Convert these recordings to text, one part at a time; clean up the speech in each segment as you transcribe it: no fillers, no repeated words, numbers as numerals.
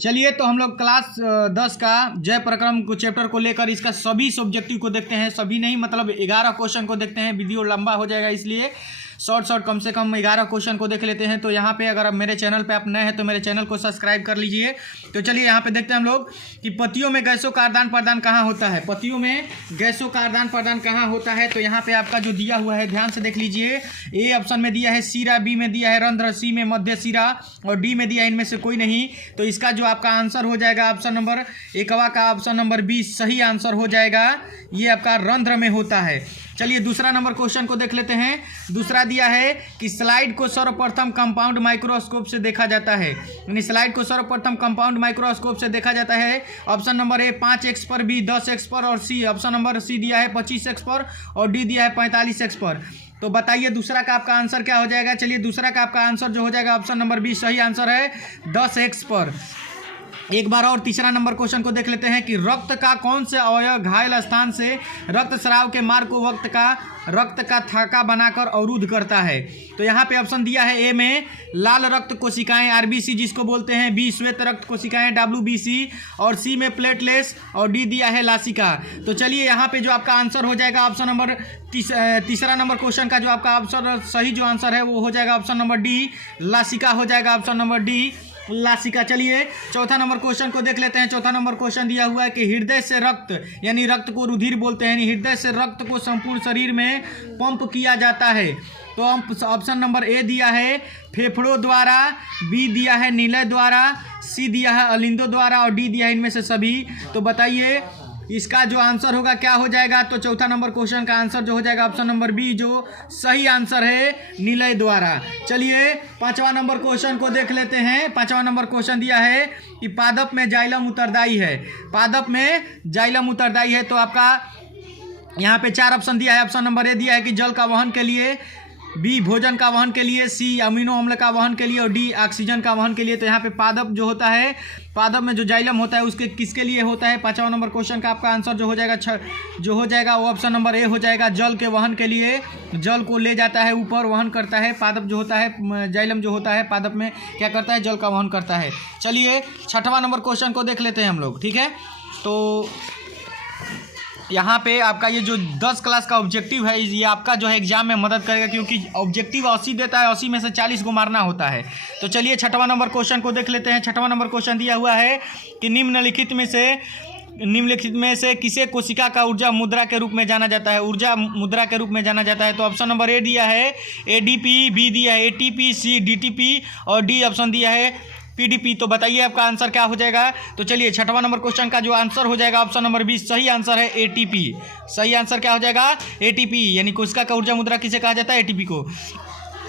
चलिए तो हम लोग क्लास 10 का जय प्रक्रम को चैप्टर को लेकर इसका सभी सब्जेक्टिव को देखते हैं। सभी नहीं मतलब 11 क्वेश्चन को देखते हैं। वीडियो लंबा हो जाएगा इसलिए शॉर्ट कम से कम 11 क्वेश्चन को देख लेते हैं। तो यहाँ पे अगर आप मेरे चैनल पे आप नए हैं तो मेरे चैनल को सब्सक्राइब कर लीजिए। तो चलिए यहाँ पे देखते हैं हम लोग कि पतियों में गैसों का आदान प्रदान कहाँ होता है। पतियों में गैसों का आदान प्रदान कहाँ होता है, तो यहाँ पे आपका जो दिया हुआ है ध्यान से देख लीजिए। ए ऑप्शन में दिया है सीरा, बी में दिया है रंध्र, सी में मध्य सिरा और डी में दिया है इनमें से कोई नहीं। तो इसका जो आपका आंसर हो जाएगा ऑप्शन नंबर एकवा का ऑप्शन नंबर 20 सही आंसर हो जाएगा। ये आपका रंध्र में होता है। चलिए दूसरा नंबर क्वेश्चन को देख लेते हैं। दूसरा दिया है कि स्लाइड को सर्वप्रथम कंपाउंड माइक्रोस्कोप से देखा जाता है। यानी स्लाइड को सर्वप्रथम कंपाउंड माइक्रोस्कोप से देखा जाता है। ऑप्शन नंबर ए 5x पर, बी 10x पर और सी ऑप्शन नंबर सी दिया है 25x पर और डी दिया है 45x पर। तो बताइए दूसरा का आपका आंसर क्या हो जाएगा। चलिए दूसरा का आपका आंसर जो हो जाएगा ऑप्शन नंबर बी सही आंसर है 10x पर। एक बार और तीसरा नंबर क्वेश्चन को देख लेते हैं कि रक्त का कौन से अवयव घायल स्थान से रक्त स्राव के मार्ग को रक्त का थाका बनाकर अवरुद्ध करता है। तो यहाँ पे ऑप्शन दिया है ए में लाल रक्त कोशिकाएं आरबीसी जिसको बोलते हैं, बी श्वेत रक्त कोशिकाएं डब्ल्यूबीसी और सी में प्लेटलेट्स और डी दिया है लासिका। तो चलिए यहाँ पे जो आपका आंसर हो जाएगा ऑप्शन नंबर तीसरा नंबर क्वेश्चन का जो आपका ऑप्शन सही जो आंसर है वो हो जाएगा ऑप्शन नंबर डी लासिका हो जाएगा ऑप्शन नंबर डी लासिका। चलिए चौथा नंबर क्वेश्चन को देख लेते हैं। चौथा नंबर क्वेश्चन दिया हुआ है कि हृदय से रक्त यानी रक्त को रुधिर बोलते हैं, यानी हृदय से रक्त को संपूर्ण शरीर में पंप किया जाता है। तो ऑप्शन नंबर ए दिया है फेफड़ों द्वारा, बी दिया है नीलय द्वारा, सी दिया है अलिंदों द्वारा और डी दिया है इनमें से सभी। तो बताइए इसका जो आंसर होगा क्या हो जाएगा। तो चौथा नंबर क्वेश्चन का आंसर जो हो जाएगा ऑप्शन नंबर बी जो सही आंसर है नीलय द्वारा। चलिए पांचवा नंबर क्वेश्चन को देख लेते हैं। पांचवा नंबर क्वेश्चन दिया है कि पादप में जाइलम उत्तरदायी है। पादप में जाइलम उत्तरदायी है। तो आपका यहाँ पे 4 ऑप्शन दिया है। ऑप्शन नंबर ए दिया है कि जल का वहन के लिए, बी भोजन का वहन के लिए, सी अमीनो अम्ल का वहन के लिए और डी ऑक्सीजन का वहन के लिए। तो यहाँ पे पादप जो होता है, पादप में जो जाइलम होता है उसके किसके लिए होता है। पांचवा नंबर क्वेश्चन का आपका आंसर जो हो जाएगा वो ऑप्शन नंबर ए हो जाएगा जल के वहन के लिए। जल को ले जाता है ऊपर, वहन करता है। पादप जो होता है, जाइलम जो होता है पादप में क्या करता है, जल का वहन करता है। चलिए छठवां नंबर क्वेश्चन को देख लेते हैं हम लोग, ठीक है। तो यहाँ पे आपका ये जो 10 क्लास का ऑब्जेक्टिव है ये आपका जो है एग्जाम में मदद करेगा, क्योंकि ऑब्जेक्टिव 80 देता है, 80 में से 40 को मारना होता है। तो चलिए छठवां नंबर क्वेश्चन को देख लेते हैं। छठवां नंबर क्वेश्चन दिया हुआ है कि निम्नलिखित में से किसे कोशिका का ऊर्जा मुद्रा के रूप में जाना जाता है, ऊर्जा मुद्रा के रूप में जाना जाता है। तो ऑप्शन नंबर ए दिया है एडीपी, बी दिया है एटीपी, सी डीटीपी और डी ऑप्शन दिया है पीडीपी। तो बताइए आपका आंसर क्या हो जाएगा। तो चलिए छठवां नंबर क्वेश्चन का जो आंसर हो जाएगा ऑप्शन नंबर 20 सही आंसर है एटीपी। सही आंसर क्या हो जाएगा एटीपी, यानी कोशिका का ऊर्जा मुद्रा किसे कहा जाता है, एटीपी को।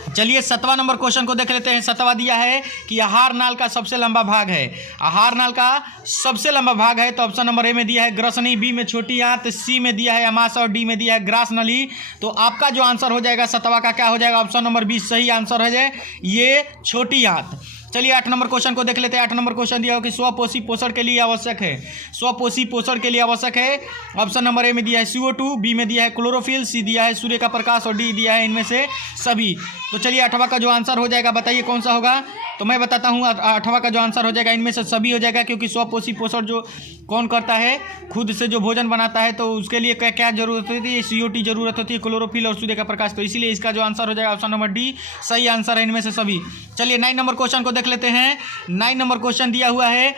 चलिए 7वां नंबर क्वेश्चन को देख लेते हैं। 7वां दिया है कि आहार नाल का सबसे लंबा भाग है। आहार नाल का सबसे लंबा भाग है। तो ऑप्शन नंबर ए में दिया है ग्रसनी, बी में छोटी आंत, सी में दिया है अमाशय और डी में दिया है ग्रास नली। तो आपका जो आंसर हो जाएगा 7वां का क्या हो जाएगा, ऑप्शन नंबर 20 सही आंसर है ये छोटी आंत। चलिए 8 नंबर क्वेश्चन को देख लेते हैं। 8 नंबर क्वेश्चन दिया हो कि स्वपोषी पोषण के लिए आवश्यक है। स्वपोषी पोषण के लिए आवश्यक है। ऑप्शन नंबर ए में दिया है CO2, बी में दिया है क्लोरोफिल, सी दिया है सूर्य का प्रकाश और डी दिया है इनमें से सभी। तो चलिए 8वां का जो आंसर हो जाएगा बताइए कौन सा होगा। तो मैं बताता हूँ 8वां का जो आंसर हो जाएगा इनमें से सभी हो जाएगा, क्योंकि स्वपोषी पोषण जो कौन करता है, खुद से जो भोजन बनाता है तो उसके लिए क्या क्या जरूरत होती है, CO2 जरूरत होती है, क्लोरोफिल और सूर्य का प्रकाश। तो इसीलिए इसका जो आंसर हो जाएगा ऑप्शन नंबर डी सही आंसर है इनमें से सभी। चलिए 9 नंबर क्वेश्चन को देख लेते हैं। 9 नंबर क्वेश्चन दिया हुआ है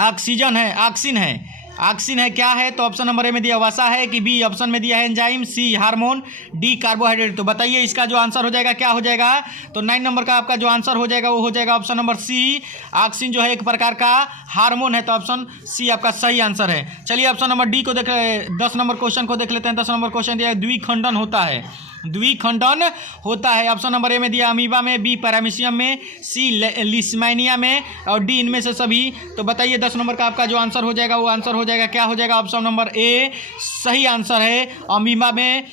ऑक्सीजन है, ऑक्सीन है। ऑक्सीन है क्या है। तो ऑप्शन नंबर ए में दिया वसा है कि बी ऑप्शन में दिया है एंजाइम, सी हार्मोन, डी कार्बोहाइड्रेट। तो बताइए इसका जो आंसर हो जाएगा क्या हो जाएगा। तो 9 नंबर का आपका जो आंसर हो जाएगा वो हो जाएगा ऑप्शन नंबर सी। ऑक्सीन जो है एक प्रकार का हार्मोन है। तो ऑप्शन सी आपका सही आंसर है। चलिए ऑप्शन नंबर डी को देख 10 नंबर क्वेश्चन को देख लेते हैं। 10 नंबर क्वेश्चन दिया है द्विखंडन होता है। द्विखंडन होता है। ऑप्शन नंबर ए में दिया अमीबा में, बी पैरामीशियम में, सी लिस्मानिया में और डी इनमें से सभी। तो बताइए 10 नंबर का आपका जो आंसर हो जाएगा वो आंसर हो जाएगा क्या हो जाएगा, ऑप्शन नंबर ए सही आंसर है अमीबा में।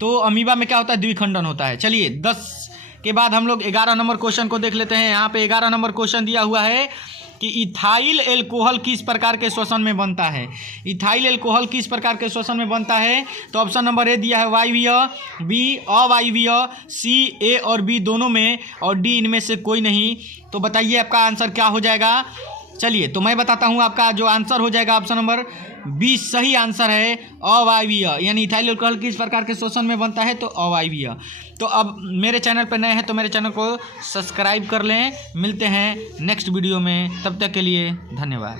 तो अमीबा में क्या होता है, द्विखंडन होता है। चलिए 10 के बाद हम लोग 11 नंबर क्वेश्चन को देख लेते हैं। यहाँ पे 11 नंबर क्वेश्चन दिया हुआ है कि इथाइल एल्कोहल किस प्रकार के श्वसन में बनता है। इथाइल एल्कोहल किस प्रकार के श्वसन में बनता है। तो ऑप्शन नंबर ए दिया है वायवीय, बी अवायवीय, सी ए और बी दोनों में और डी इनमें से कोई नहीं। तो बताइए आपका आंसर क्या हो जाएगा। चलिए तो मैं बताता हूँ, आपका जो आंसर हो जाएगा ऑप्शन नंबर 20 सही आंसर है अवायवीय, यानी इथाइल अल्कोहल किस प्रकार के शोषण में बनता है, तो अवायवीय। तो अब मेरे चैनल पर नए हैं तो मेरे चैनल को सब्सक्राइब कर लें। मिलते हैं नेक्स्ट वीडियो में, तब तक के लिए धन्यवाद।